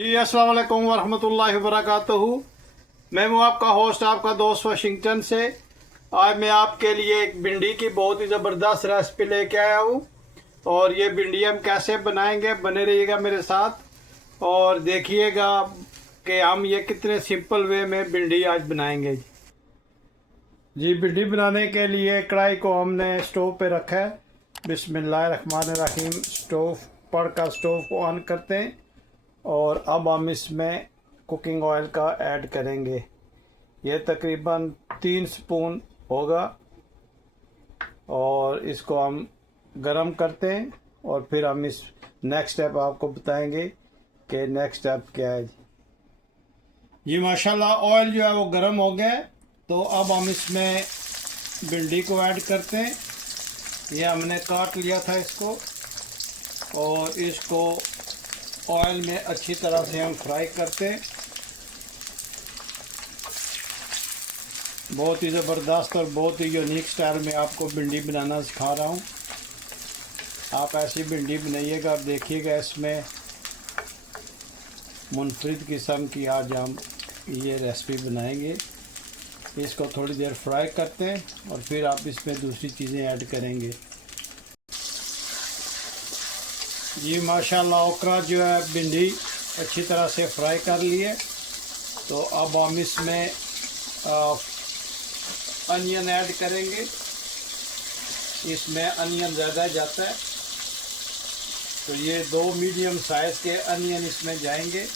जी अस्सलाम वालेकुम वरहमतुल्लाहि वबरकातुहू। मैं हूँ आपका होस्ट, आपका दोस्त वाशिंगटन से। आज मैं आपके लिए एक भिंडी की बहुत ही ज़बरदस्त रेसिपी लेके आया हूँ और ये भिंडी हम कैसे बनाएंगे, बने रहिएगा मेरे साथ और देखिएगा कि हम ये कितने सिंपल वे में भिंडी आज बनाएंगे। जी भिंडी बनाने के लिए कढ़ाई को हमने स्टोव पे रखा है। बिस्मिल्लाहिर्रहमानिर्रहीम। स्टोव पड़कर स्टोव को ऑन करते हैं और अब हम इसमें कुकिंग ऑयल का ऐड करेंगे। ये तकरीबन 3 स्पून होगा और इसको हम गरम करते हैं और फिर हम इस नेक्स्ट स्टेप आपको बताएंगे कि नेक्स्ट स्टेप क्या है। जी माशाल्लाह ऑयल जो है वो गरम हो गया है, तो अब हम इसमें भिंडी को ऐड करते हैं। ये हमने काट लिया था इसको और इसको ऑयल में अच्छी तरह से हम फ्राई करते हैं। बहुत ही ज़बरदस्त और बहुत ही यूनिक स्टाइल में आपको भिंडी बनाना सिखा रहा हूँ। आप ऐसी भिंडी बनाइएगा और देखिएगा इसमें मुनफरिद किस्म की आज हम ये रेसिपी बनाएंगे। इसको थोड़ी देर फ्राई करते हैं और फिर आप इसमें दूसरी चीज़ें ऐड करेंगे। जी माशाल्लाह ओकरा जो है भिंडी अच्छी तरह से फ्राई कर लिए, तो अब हम इसमें अनियन ऐड करेंगे। इसमें अनियन ज़्यादा जाता है, तो ये 2 मीडियम साइज़ के अनियन इसमें जाएंगे।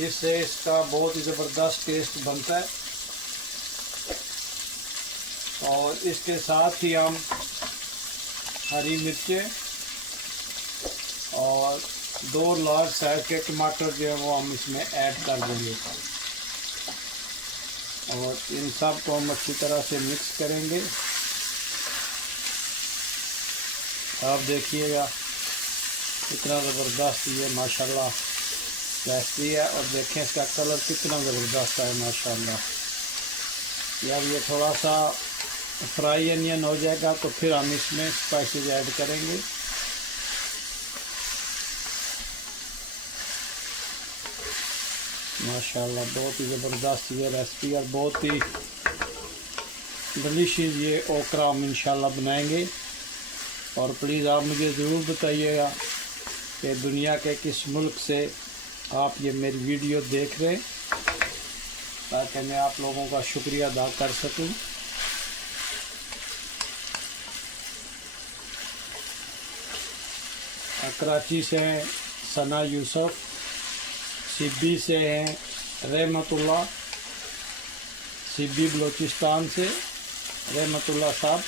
इससे इसका बहुत ही ज़बरदस्त टेस्ट बनता है और इसके साथ ही हम हरी मिर्चें और 2 लार्ज साइज के टमाटर जो है वो हम इसमें ऐड कर देंगे और इन सब को हम अच्छी तरह से मिक्स करेंगे। आप देखिएगा कितना ज़बरदस्त ये माशाल्लाह रेसिपी है और देखें इसका कलर कितना ज़बरदस्त है माशाल्लाह। यार ये थोड़ा सा फ्राई अनियन हो जाएगा तो फिर हम इसमें स्पाइसेस ऐड करेंगे। माशाल्लाह बहुत ही ज़बरदस्त ये रेसिपी और बहुत ही डिलीशियस ये ओकरा हम इंशाल्लाह बनाएंगे। और प्लीज़ आप मुझे ज़रूर बताइएगा कि दुनिया के किस मुल्क से आप ये मेरी वीडियो देख रहे हैं, ताकि मैं आप लोगों का शुक्रिया अदा कर सकूं। कराची से हैं सना यूसुफ, सिब्बी से हैं रहमतुल्लाह, सिब्बी बलूचिस्तान से रहमतुल्लाह साहब,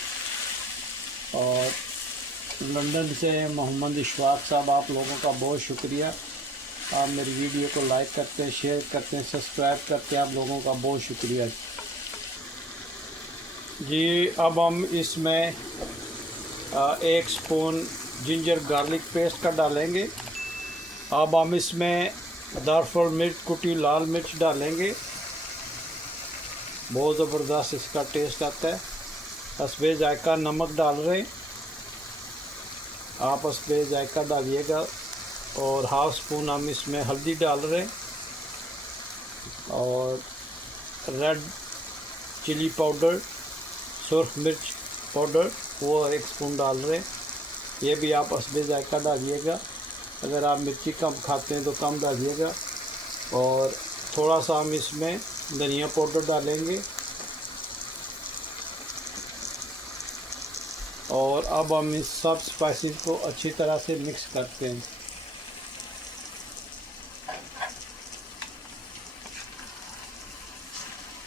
और लंदन से हैं मोहम्मद इशफाक साहब। आप लोगों का बहुत शुक्रिया, आप मेरी वीडियो को लाइक करते हैं, शेयर करते हैं, सब्सक्राइब करते हैं, आप लोगों का बहुत शुक्रिया जी। अब हम इसमें 1 स्पून जिंजर गार्लिक पेस्ट का डालेंगे। अब हम इसमें दारफुल मिर्च, कुटी लाल मिर्च डालेंगे। बहुत ज़बरदस्त इसका टेस्ट आता है। हस्बे जायका नमक डाल रहे हैं, आप हस्बे जायका डालिएगा। और 1/2 स्पून हम इसमें हल्दी डाल रहे हैं और रेड चिली पाउडर, सुर्ख मिर्च पाउडर वो 1 स्पून डाल रहे हैं। ये भी आप हस्बे जायका डालिएगा, अगर आप मिर्ची कम खाते हैं तो कम डालिएगा। और थोड़ा सा हम इसमें धनिया पाउडर डालेंगे और अब हम इस सब स्पाइसेस को अच्छी तरह से मिक्स करते हैं।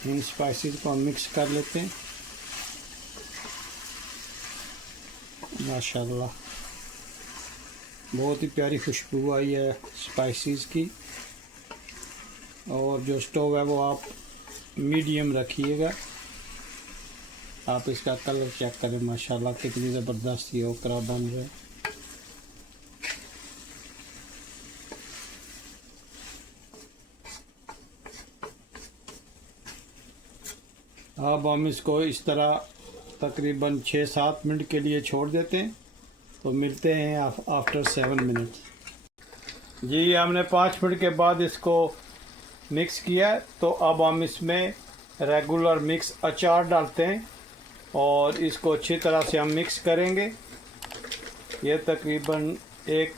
इन स्पाइसेस को हम मिक्स कर लेते हैं। माशाल्लाह बहुत ही प्यारी खुशबू आई है स्पाइसेस की। और जो स्टोव है वो आप मीडियम रखिएगा। आप इसका कलर चेक करें, माशाल्लाह कितनी ज़बरदस्त ये ओकरा बन रहा है। अब हम इसको इस तरह तकरीबन 6-7 मिनट के लिए छोड़ देते हैं, तो मिलते हैं आफ्टर 7 मिनट। जी हमने 5 मिनट के बाद इसको मिक्स किया है, तो अब हम इसमें रेगुलर मिक्स अचार डालते हैं और इसको अच्छी तरह से हम मिक्स करेंगे। ये तकरीबन एक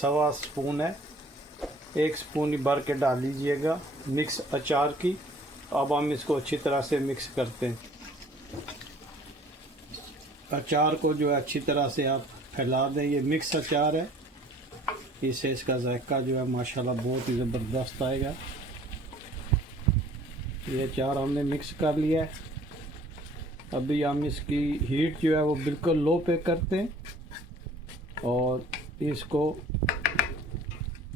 सवा स्पून है, 1 स्पून भर के डाल लीजिएगा मिक्स अचार की। अब हम इसको अच्छी तरह से मिक्स करते हैं। अचार को जो है अच्छी तरह से आप फैला दें। ये मिक्स अचार है, इससे इसका जायका जो है माशाल्लाह बहुत ही ज़बरदस्त आएगा। ये अचार हमने मिक्स कर लिया है। अभी हम इसकी हीट जो है वो बिल्कुल लो पे करते हैं और इसको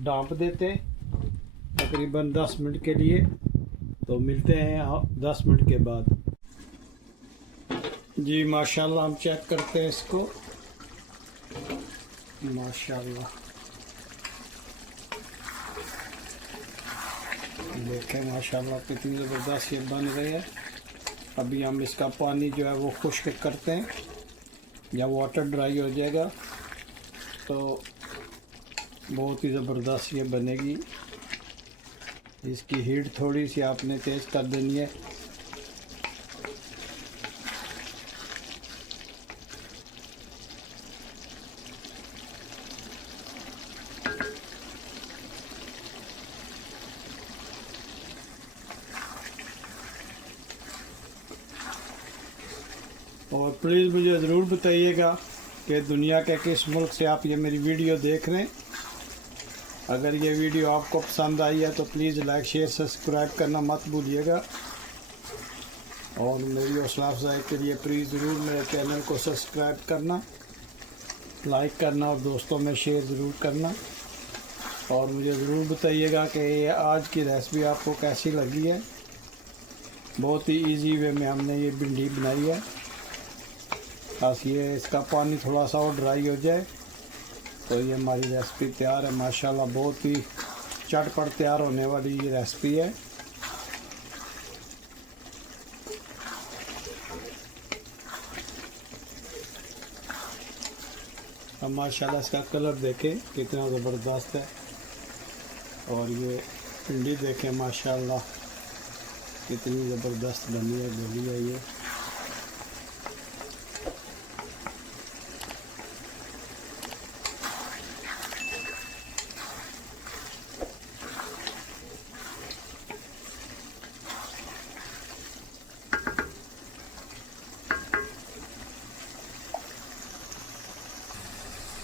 ढाँप देते हैं तकरीबन 10 मिनट के लिए। तो मिलते हैं 10 मिनट के बाद। जी माशाल्लाह हम चेक करते हैं इसको। माशाल्लाह देखें माशाल्लाह कितनी ज़बरदस्त ये बन रही है। अभी हम इसका पानी जो है वो खुश्क करते हैं। जब वाटर ड्राई हो जाएगा तो बहुत ही ज़बरदस्त ये बनेगी। इसकी हीट थोड़ी सी आपने तेज़ कर देनी है। और प्लीज़ मुझे ज़रूर बताइएगा कि दुनिया के किस मुल्क से आप ये मेरी वीडियो देख रहे हैं। अगर ये वीडियो आपको पसंद आई है तो प्लीज़ लाइक शेयर सब्सक्राइब करना मत भूलिएगा। और मेरी हौसला अफजाई के लिए प्लीज़ ज़रूर मेरे चैनल को सब्सक्राइब करना, लाइक करना और दोस्तों में शेयर ज़रूर करना। और मुझे ज़रूर बताइएगा कि ये आज की रेसिपी आपको कैसी लगी है। बहुत ही इजी वे में हमने ये भिंडी बनाई है। बस ये इसका पानी थोड़ा सा और ड्राई हो जाए तो ये हमारी रेसिपी तैयार है। माशाल्लाह बहुत ही चटपट तैयार होने वाली ये रेसिपी है। अब माशाल्लाह इसका कलर देखें कितना ज़बरदस्त है। और ये भिंडी देखें माशाल्लाह कितनी ज़बरदस्त बनी है, गली है ये।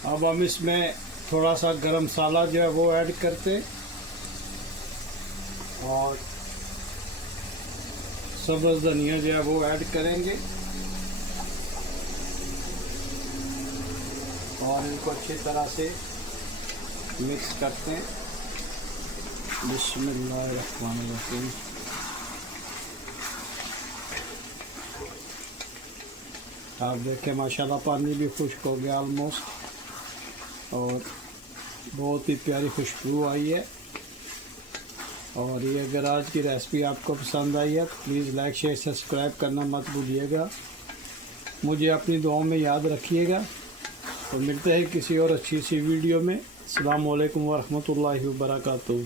अब हम इसमें थोड़ा सा गरम मसाला जो है वो ऐड करते और सब्ज़ धनिया जो है वो ऐड करेंगे और इनको अच्छी तरह से मिक्स करते हैं। बिस्मिल्लाहिर्रहमानिर्रहीम। आप देखें माशाल्लाह पानी भी खुश्क हो गया ऑलमोस्ट और बहुत ही प्यारी खुशबू आई है। और ये अगर आज की रेसिपी आपको पसंद आई है तो प्लीज़ लाइक शेयर सब्सक्राइब करना मत भूलिएगा। मुझे अपनी दुआओं में याद रखिएगा। तो मिलते हैं किसी और अच्छी सी वीडियो में। अस्सलामु अलैकुम वरहमतुल्लाहि वबरकातुहू।